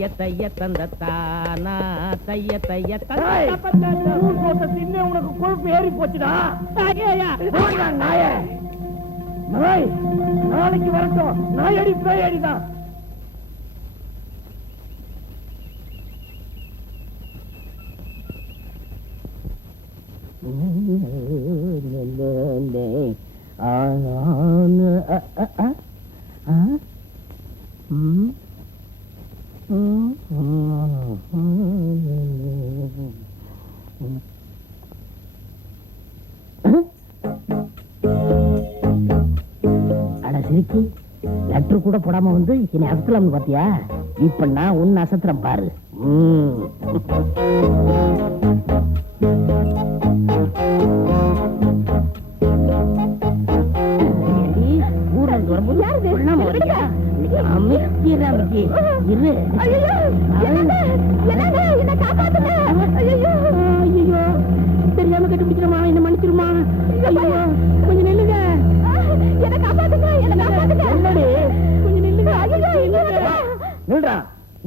தைய தைய தந்தத்தானா தைய தைய தின்ன உனக்கு கொழுப்பு ஏறி போச்சுடா. நாய நாய் நாளைக்கு வரட்டும். நாயடி பேயடிதான். சிரிக்கி லெட்டர் கூட போடாம வந்து என்னை அசத்தலாம்னு பாத்தியா? இப்ப நான் உன்னை அசத்துறேன் பாரு. தெரியாம கண்டுபிடிச்சிருமா? என்ன மன்னிச்சிருமா? கொஞ்சம் நில்லுங்க.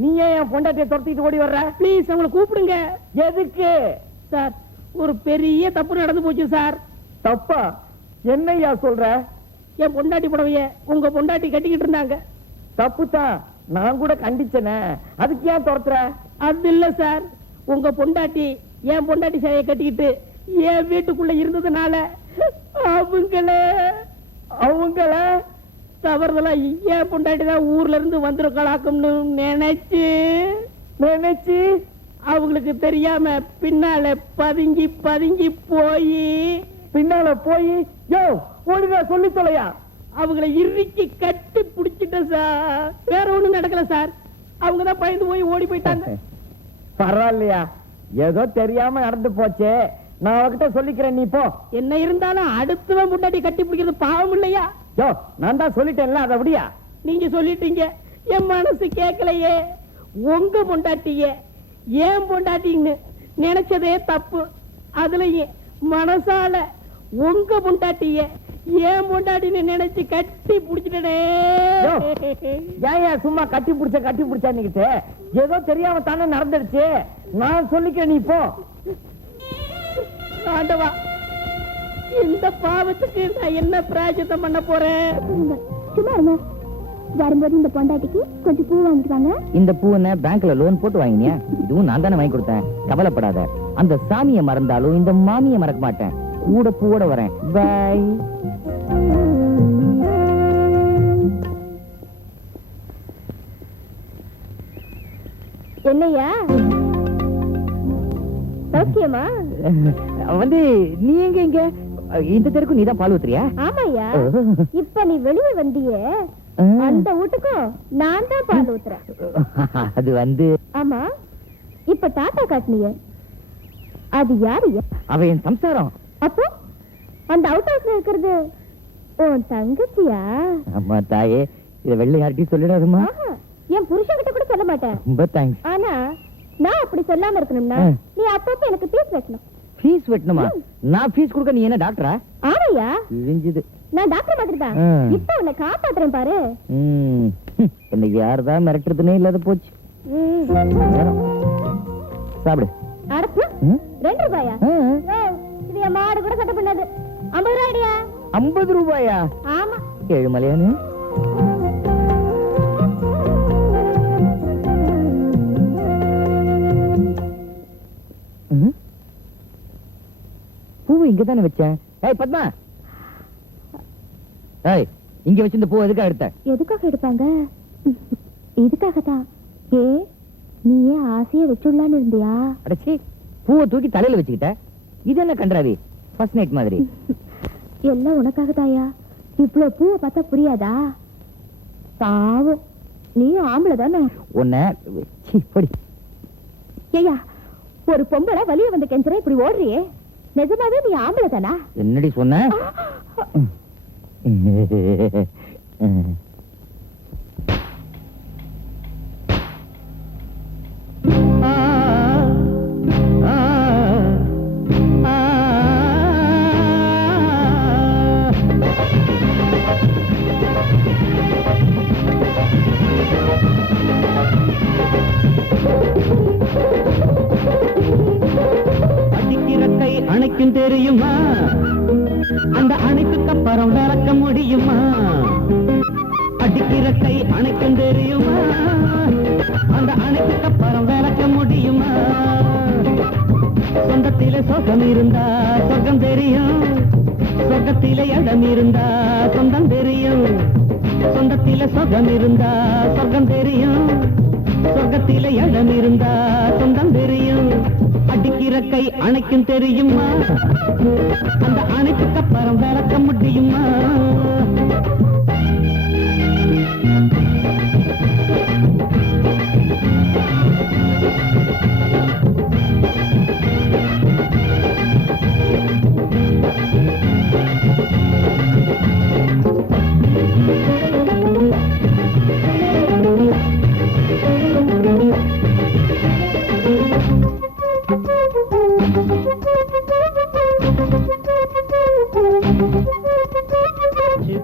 நீ ஏன் பொண்டாட்டியை துரத்திட்டு ஓடி வர்ற? ப்ளீஸ் அவங்களை கூப்பிடுங்க. எதுக்கு சார்? ஒரு பெரிய தப்பு நடந்து போச்சு சார். தப்பா? என்னையா சொல்ற? என் பொண்டாட்டி புடவைய உங்க பொண்டாட்டி கட்டிக்கிட்டு இருந்தாங்க. தப்புதான், நான் கூட கண்டிச்சனே. அதுக்கு ஏன் துரத்துற? அது இல்ல சார், உங்க பொண்டாட்டி என் பொண்டாட்டி சேலையை கட்டிக்கிட்டு என் வீட்டுக்குள்ள இருந்ததுனால அவங்கள தவறுதலா என் பொண்டாட்டி தான் ஊர்ல இருந்து வந்திருக்கலாக்கும்னு நினைச்சு அவங்களுக்கு தெரியாம பின்னால பதுங்கி போய் ஒழுங்கா சொல்லி தொலையா அவங்களை இறுக்கி கட்டி பிடிச்சிட்டேன் சார். வேற ஒண்ணும் நடக்கல சார். அவங்கதான் பயந்து போய் ஓடி போயிட்டாங்க. பரவாயில்லையா, ஏதோ தெரியாம நடந்து போச்சே. நான் அவகிட்ட சொல்லிக்கிறேன், நீ போ. என்ன இருந்தாலும் அடுத்தவன் முன்னாடி கட்டி பிடிக்கிறது பாவம் இல்லையா? நான் தான் சொல்லிட்டேன்ல, அதை விடியா? நீங்க சொல்லிட்டீங்க, என் மனசு கேட்கலையே. உங்க பொண்டாட்டிய ஏன் பொண்டாட்டின்னு நினைச்சதே தப்பு. அதுலயே மனசால உங்க பொண்டாட்டிய ஏன் பொண்டாட்டின்னு நினைச்சு கட்டி பிடிச்சிட்டே. சும்மா கட்டி பிடிச்சான்னுகிட்டு ஏதோ தெரியாம தானே நடந்துடுச்சு. நான் சொல்லிக்கிறேன், நீ போ. ஆண்டவா, இந்த பாவத்துக்கு நான் என்ன பிராயச்சித்தம் பண்ண போறேன்? சும்மா இருங்க. வரும்போது இந்த பொண்டாட்டிக்கு கொஞ்சம் பூ வாங்கிட்டாங்க. இந்த பூவை பேங்க்ல லோன் போட்டு வாங்கினியா? இதுவும் நான் தானே வாங்கி கொடுத்தேன். கவலைப்படாத. அந்த சாமியை மறந்தாலும் இந்த மாமியை மறக்க மாட்டேன். கூட பூவோட வரேன். பை. என்னையா சௌக்கியமா? வந்து நீ எங்க இங்க இந்த தெருக்கு நீதான் பால் ஊத்துறியா? ஆமாய்யா. இப்ப நீ வெளியே வந்தியே, அந்த வீட்டுக்கும் நான் தான் பால் ஊத்துறேன். அது வந்து ஆமா, இப்ப டாட்டா காட்டினிய அது யாரு? அவ என் சம்சாரம். அப்போ அந்த அவுட் ஹவுஸ்ல இருக்கிறது உன் தங்கச்சியா? ஆமா தாயே, இத வெள்ளை யார்கிட்டயும் சொல்லிடாதம்மா. என் புருஷன் கிட்ட கூட சொல்ல மாட்டேன். ரொம்ப தேங்க்ஸ். ஆனா நான் அப்படி சொல்லாம இருக்கணும்னா நீ அப்பப்ப எனக்கு ஃபீஸ் வெட்டணும். ஃபீஸ் வெட்டணுமா? நான் ஃபீஸ் கொடுக்க நீ என்ன டாக்டரா? ஆமையா, இழிஞ்சுது. நான் டாக்டர் மாதிரி தான். இப்ப உன்னை காப்பாத்துறேன் பாரு. என்ன யார்தான் மிரட்டுறதுனே இல்லாத போச்சு. சாப்பிடு. அடப்பு 2 ரூபாயா? இது என் மாடு கூட சட்டை பண்ணாது. 50 ரூபாயா? 50 ரூபாயா? ஆமா. ஏழுமலையானு பூவை இங்கதானே வச்சேன். ஏய் பத்மா, ஏய் இங்க வச்சு இந்த பூ எதுக்காக எடுத்த? எதுக்காக எடுப்பாங்க? இதுக்காகத்தான். நீ ஏன் ஆசையா வச்சுடலான்னு இருந்தியா? அடச்சி, பூவை தூக்கி தலையில வச்சுக்கிட்ட. இது என்ன கண்டராவி? ஃபர்ஸ்ட் நைட் மாதிரி. எல்லாம் உனக்காக தாயா. இவ்வளவு பூவை பார்த்தா புரியாதா? பாவம், நீ ஆம்பளை தானே. உன்னை பொடி. ஏயா, ஒரு பொம்பளை வலிய வந்து கெஞ்சற இப்படி ஓடுறியே, நிஜமாவே நீ ஆம்பளை தானா? என்னடி சொன்ன? கப்பரம் விளக்க முடியுமா? அடிக்கிற கை அணைக்கும் தெரியுமா? அந்த அணைக்கு கப்பரம் விளக்க முடியுமா? சொந்தத்திலே சொர்க்கம் இருந்தா சொர்க்கம் தெரியும், சொர்க்கத்திலே இடம் இருந்தா சொந்தம் தெரியும். சொந்தத்திலே சொர்க்கம் இருந்தா சொர்க்கம் தெரியும், சொர்க்கத்திலே இடம் இருந்தா சொந்தம் தெரியும். அடிக்கிற கை அணைக்கும் தெரியுமா? அந்த அணைக்கு கப்பரம் விளக்க முடியுமா?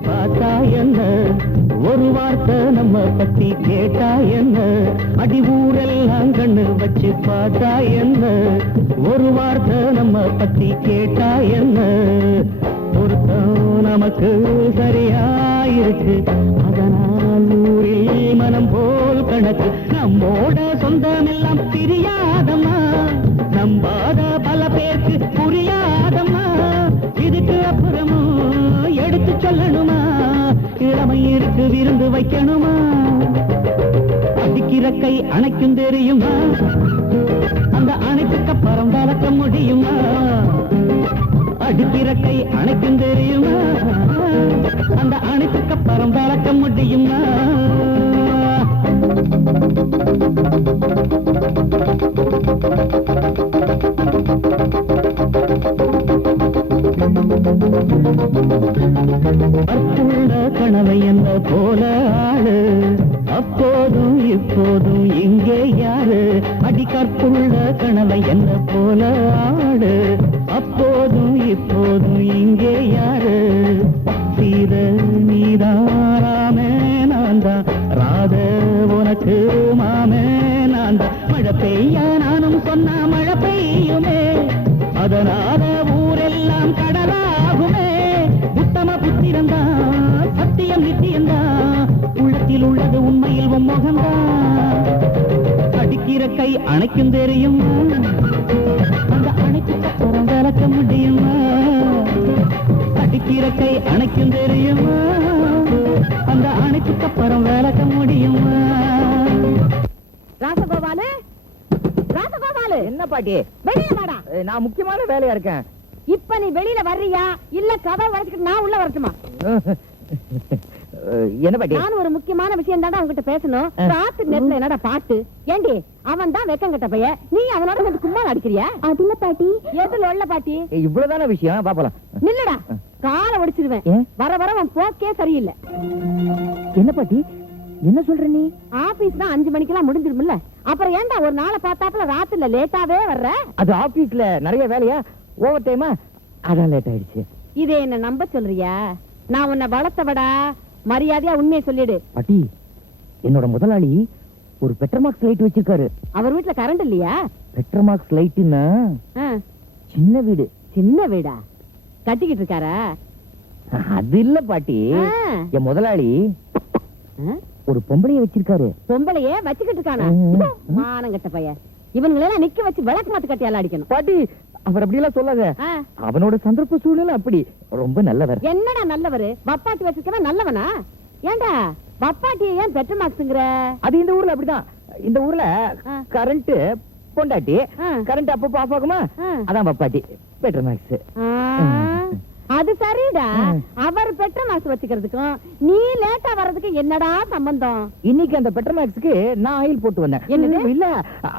பார்த்தா என்ன ஒரு வார்த்தை நம்ம பத்தி கேட்டா என்ன? அடி ஊரெல்லாம் கண்ணு வச்சு பார்த்தா என்ன ஒரு வார்த்தை நம்ம பத்தி கேட்டா என்ன? பொருத்தம் நமக்கு சரியாயிருக்கு, அதனால் ஊரில் மனம் போல் கணக்கு. நம்மோட சொந்தம் எல்லாம் தெரியாதம்மா, நம்பாத பல பேருக்கு புரியாதம்மா. இதுக்கு அப்புறமும் எடுத்து சொல்லணுமா? இளமை இருக்கு விருந்து வைக்கணுமா? அடிக்கிற கை அணைக்கும் தெரியுமா? அந்த அணைக்கு அப்புறம் வளர்க்க முடியுமா? அடிக்கிற கை அணைக்கும் தெரியுமா? அந்த அணைக்கு அப்புறம் வளர்க்க முடியுமா? அற்புள்ள கனவை என்ன போல ஆளு, அப்போதும் இப்போதும் இங்கே யாரு? அடி கற்புள்ள கனவை என்ன போல ஆளு, அப்போதும் இப்போதும் இங்கே யாரு? சீத நீதாராமே நான் தான், ராத உனக்கு மாமே நான் தான். மழை பெய்ய நானும் சொன்னா மழை பெய்யுமே, அதனால ஊரெல்லாம் கடலாகுமே. உத்தம புத்திரந்தான் சத்தியம் நித்தியந்தான், உள்ளத்தில் உள்ளது உண்மையில் முகம்தான். அடிக்கிற கை அணைக்கும் தெரியுமா? அந்த அணைக்கு அப்புறம் விளக்க முடியுமா? அடிக்கிற கை அணைக்கும் தெரியுமா? அந்த அணைக்கு அப்புறம் விளக்க முடியுமா? ராசகோபாலு, ராசகோபாலு, என்ன பாட்டி? வெளியில வாடா. நான் முக்கியமான வேலையா இருக்கேன். இப்ப நீ வெளியில வர்றியா இல்ல கதை வரைச்சிட்டு நான் உள்ள வரட்டுமா? என்ன பாட்டி? நான் ஒரு முக்கியமான விஷயம் தாண்டா உங்ககிட்ட பேசணும். ராத்திரி நேரத்துல என்னடா பாட்டு? ஏண்டி அவன் தான் வெக்கம் கட்ட பைய, நீ அவனோட சேர்ந்து கும்மாள் அடிக்கிறியா? அது இல்ல பாட்டி. எதுல உள்ள பாட்டி? இவ்வளவுதான விஷயம், பாப்பலாம். நில்லுடா, காலை ஒடிச்சிருவேன். வர வர அவன் போக்கே சரியில்லை. என்ன பாட்டி என்ன சொல்ற நீ? ஆபீஸ் தான் 5 மணிக்கெல்லாம் முடிஞ்சிருமில்ல, அப்புறம் ஏன்டா ஒரு நாளை பார்த்தாப்புல ராத்திரில லேட்டாவே வர்ற? அது ஆபீஸ்ல நிறைய வேலையா, ஓவர் டைமா, அதான் லேட் ஆயிடுச்சு. இதே என்ன நம்ப சொல்றியா? நான் உன்னை வளர்த்தவடா, மரியாதையா உண்மையை சொல்லிடு. பாட்டி, என்னோட முதலாளி ஒரு பெட்ரோமாக்ஸ் லைட் வச்சிருக்காரு. அவர் வீட்டுல கரண்ட் இல்லையா? பெட்ரோமாக்ஸ் லைட்னா சின்ன வீடு. சின்ன வீடா கட்டிக்கிட்டு இருக்காரா? அது இல்ல பாட்டி, என் முதலாளி ஒரு பொம்பளைய வச்சிருக்காரு. பொம்பளையே வச்சுக்கிட்டு இருக்கானா? மானங்கட்ட பையன். இவங்களெல்லாம் நிக்க வச்சு விளக்கு மாத்து கட்டியால அடிக்கணும். பாட்டி, அவர் அப்படி எல்லாம் சொல்லாத. அவனோட சந்தர்ப்ப சூழ்நிலை அப்படி. ரொம்ப நல்லவர். என்னடா நல்லவரு? வப்பாட்டி வச்சிருக்கவன் நல்லவனா? ஏண்டா வப்பாட்டியை ஏன் பெட்ரோமாக்ஸ்ங்கற? அது இந்த ஊர்ல அப்படிதான். இந்த ஊர்ல கரண்ட் பொண்டாட்டி, கரண்ட் அப்பப்போ ஆஃப் ஆகுமா, அதான் வப்பாட்டி பெட்ரோமாக்ஸ். அது சரிடா. அவர் பெட்ரோமாக்ஸ் வச்சுக்கிறதுக்கும் நீ லேட்டா வர்றதுக்கு என்னடா சம்பந்தம்? இன்னைக்கு அந்த பெட்ரோமாக்ஸ்க்கு நான் ஆயில் போட்டு வந்தேன். என்னது? இல்ல,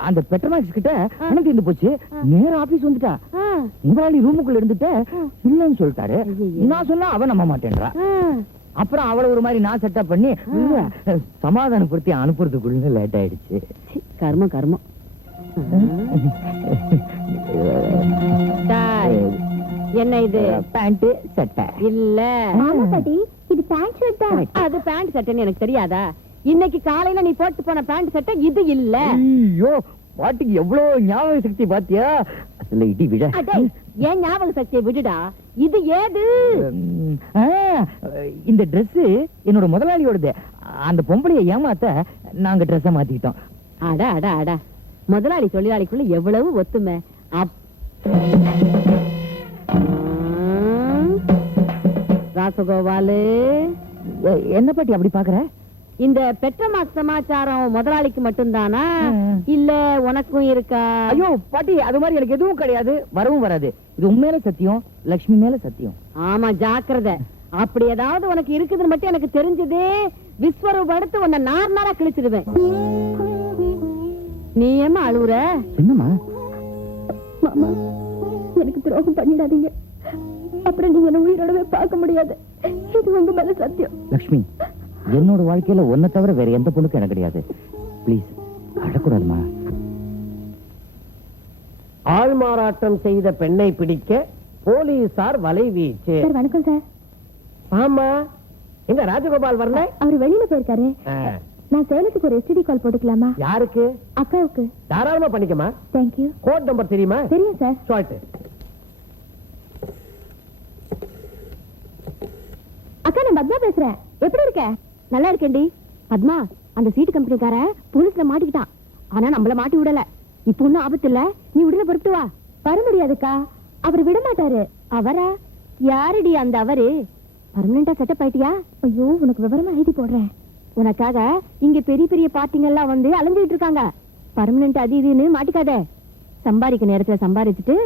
அந்த பெட்ரோமாக்ஸ் கிட்ட பணம் தீர்ந்து போச்சு. நேரா ஆபீஸ் வந்துட்டா. முதலாளி ரூமுக்குள்ள இருந்துட்டு இல்லன்னு சொல்லிட்டாரு. நான் சொன்னா அவன் நம்ப மாட்டேன்றா. அப்புறம் அவளை ஒரு மாதிரி நான் செட்டப் பண்ணி சமாதானப்படுத்தி அனுப்புறதுக்குள்ள லேட் ஆயிடுச்சு. கர்மம் கர்மம். என்ன இது? பேண்ட் சட்டை இல்ல. ஆமா பாட்டி, இது பேண்ட் ஷர்ட் தான். அது பேண்ட் சட்டைன்னு எனக்கு தெரியாதா? இன்னைக்கு காலையில நீ போட்டு போன பேண்ட் சட்டை இது இல்ல. ஐயோ, பாட்டிக்கு எவ்வளவு ஞாபக சக்தி பாத்தியா? அதுல இடி விழ. ஏன் ஞாபக சக்தியை விடுடா. இது ஏது? ஆ, இந்த Dress என்னோட முதலாளியோடது. அந்த பொம்பளைய ஏமாத்த நாங்க ட்ரெஸ்ஸ மாத்திக்கிட்டோம். அட அட அட, முதலாளி தொழிலாளிக்குள்ள எவ்வளவு ஒத்துமை. ராசகோபாலு, என்ன பாட்டி அப்படி பாக்குற? இந்த பெட்ரமாக் சமாச்சாரம் முதலாளிக்கு மட்டும்தானா இல்ல உனக்கும் இருக்கா? ஐயோ பாட்டி, அது மாதிரி எனக்கு எதுவும் கிடையாது, வரவும் வராது. இது உண்மையில சத்தியம், லட்சுமி மேல சத்தியம். ஆமா, ஜாக்கிரதை. அப்படி ஏதாவது உனக்கு இருக்குதுன்னு மட்டும் எனக்கு தெரிஞ்சதே விஸ்வரூபம் எடுத்து உன்னை நார் நாரா கிழிச்சிடுவேன். நீ ஏமா அழுவுற? என்னம்மா? மாமா, எனக்கு துரோகம் பண்ணிடாதீங்க. அப்புறம் நீங்க என்ன உயிரோடவே பார்க்க முடியாது. இது உங்க மேல சத்தியம். லட்சுமி, என்னோட வாழ்க்கையில ஒன்ன தவிர வேற எந்த பொண்ணுக்கும் எனக்கு கிடையாது. ப்ளீஸ் அழக்கூடாதுமா. ஆள்மாறாட்டம் செய்த பெண்ணை பிடிக்க போலீசார் வலை வீச்சு. சார் வணக்கம் சார். ஆமா, எங்க ராஜகோபால் வரல? அவர் வெளியில போயிருக்காரு. நான் சேலத்துக்கு ஒரு எஸ்டிடி கால் போட்டுக்கலாமா? யாருக்கு? அக்காவுக்கு. தாராளமா பண்ணிக்கமா. தேங்க்யூ. கோட் நம்பர் தெரியுமா? தெரியும் சார். ஷார்ட். அக்கா, நான் பத்மா பேசுறேன். எப்படி இருக்க? நல்லா இருக்கேன்டி. பத்மா, அந்த சீட்டு கம்பெனிக்கார போலீஸ்ல மாட்டிக்கிட்டான். ஆனா நம்மள மாட்டி விடல. இப்ப ஒண்ணும் ஆபத்து இல்ல, நீ உடனே பொறுத்து வா. வர முடியாதுக்கா, அவர் விட மாட்டாரு. அவரா? யாருடி அந்த அவரு? பர்மனண்டா செட்டப் ஆயிட்டியா? ஐயோ, உனக்கு விவரமா எழுதி போடுறேன். உனக்காக இங்க பெரிய பெரிய பார்ட்டிங்க எல்லாம் வந்து அலைஞ்சிட்டு இருக்காங்க. பர்மனன்ட் அது இதுன்னு மாட்டிக்காத. சம்பாதிக்க நேரத்துல சம்பாதிச்சுட்டு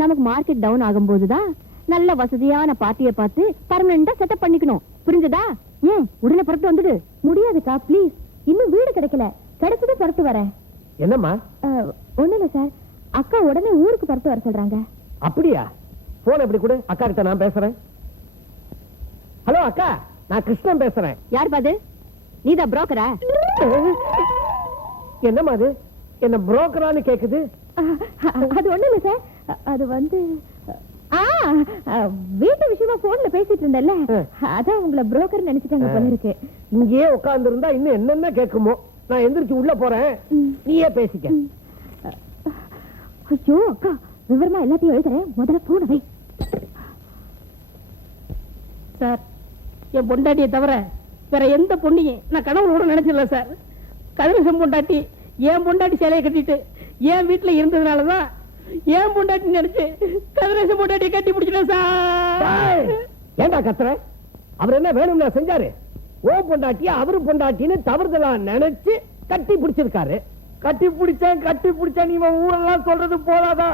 நமக்கு மார்க்கெட் டவுன் ஆகும்போதுதான் நல்ல வசதியான பார்ட்டியை பார்த்து பர்மனண்டா செட்டப் பண்ணிக்கணும். புரிஞ்சதா? உடனே புறத்து வந்துடு. முடியாதுக்கா, ப்ளீஸ். இன்னும் வீடு கிடைக்கல. கிடைச்சதே புறத்து வரேன். என்னம்மா? ஒண்ணு இல்ல சார், அக்கா உடனே ஊருக்கு புறத்து வர சொல்றாங்க. அப்படியா? போன் எப்படி கொடு, அக்கா கிட்ட நான் பேசுறேன். ஹலோ அக்கா, நான் கிருஷ்ணன் பேசுறேன். யார் பாது? நீதான் புரோக்கரா? என்னம்மா அது, என்ன புரோக்கரான்னு கேக்குது? அது ஒண்ணு இல்ல சார், அது வந்து வீட்டு விஷயமா போன்ல பேசிட்டு இருந்தேன்ல, அதான் உங்களை புரோக்கர் நினைச்சிட்டாங்க போல இருக்கு. இங்கேயே உட்கார்ந்து இருந்தா இன்னும் என்னென்ன கேக்குமோ. நான் எந்திரிச்சு உள்ள போறேன், நீயே பேசிக்க. ஐயோ அக்கா, விவரமா எல்லாத்தையும் எழுதுறேன், முதல்ல போன வை. சார், என் பொண்டாட்டியை தவிர வேற எந்த பொண்ணையும் நான் கனவு கூட நினைச்சிடல சார். கதிரசம் பொண்டாட்டி என் பொண்டாட்டி சேலையை கட்டிட்டு என் வீட்டுல இருந்ததுனாலதான் என் பொண்டாட்டி நினைச்சு கதிரசம் பொண்டாட்டியை கட்டி பிடிச்சிட்டேன் சார். ஏண்டா கத்துற? அவர் என்ன வேணும்னா செஞ்சாரு? ஓ பொண்டாட்டியா அவரு பொண்டாட்டின்னு தவறுதலா நினைச்சு கட்டி பிடிச்சிருக்காரு. கட்டி பிடிச்சேன் நீ ஊரெல்லாம் சொல்றது போதாதா,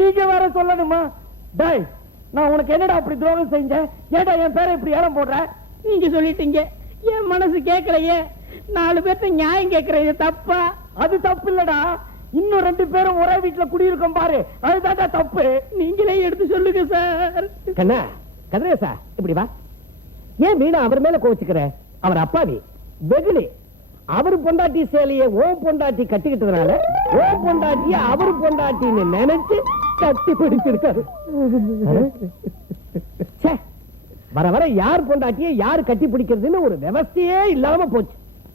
நீங்க வேற சொல்லணுமா? டேய், நான் உனக்கு என்னடா அப்படி துரோகம் செஞ்சேன்? ஏடா என் பேரை இப்படி ஏலம் போடுற? நீங்க சொல்லிட்டீங்க, என் மனசு கேட்கலையே. 4 பேர்த்த நியாயம் கேட்கறது தப்பா? அது தப்பு இல்லடா, இன்னும் 2 பேரும் ஒரே வீட்டுல குடியிருக்கோம் பாரு, அதுதான் தப்பு. நீங்களே எடுத்து சொல்லுங்க சார். கண்ணா, கதிரேசா இப்படி வா. ஏன் வீணா அவர் மேல கோச்சுக்கிற? அவர் அப்பாவி, வெகுளி. அவரு பொண்டாட்டி சேலையை ஓ பொண்டாட்டி கட்டிக்கிட்டதுனால ஓ பொண்டாட்டிய அவரு பொண்டாட்டின்னு நினைச்சு கட்டி பிடிச்சிருக்காரு. வர வர யார் பொண்டாட்டிய யார் கட்டி பிடிக்கிறதுன்னு ஒரு விவசாயே இல்லாம போச்சு.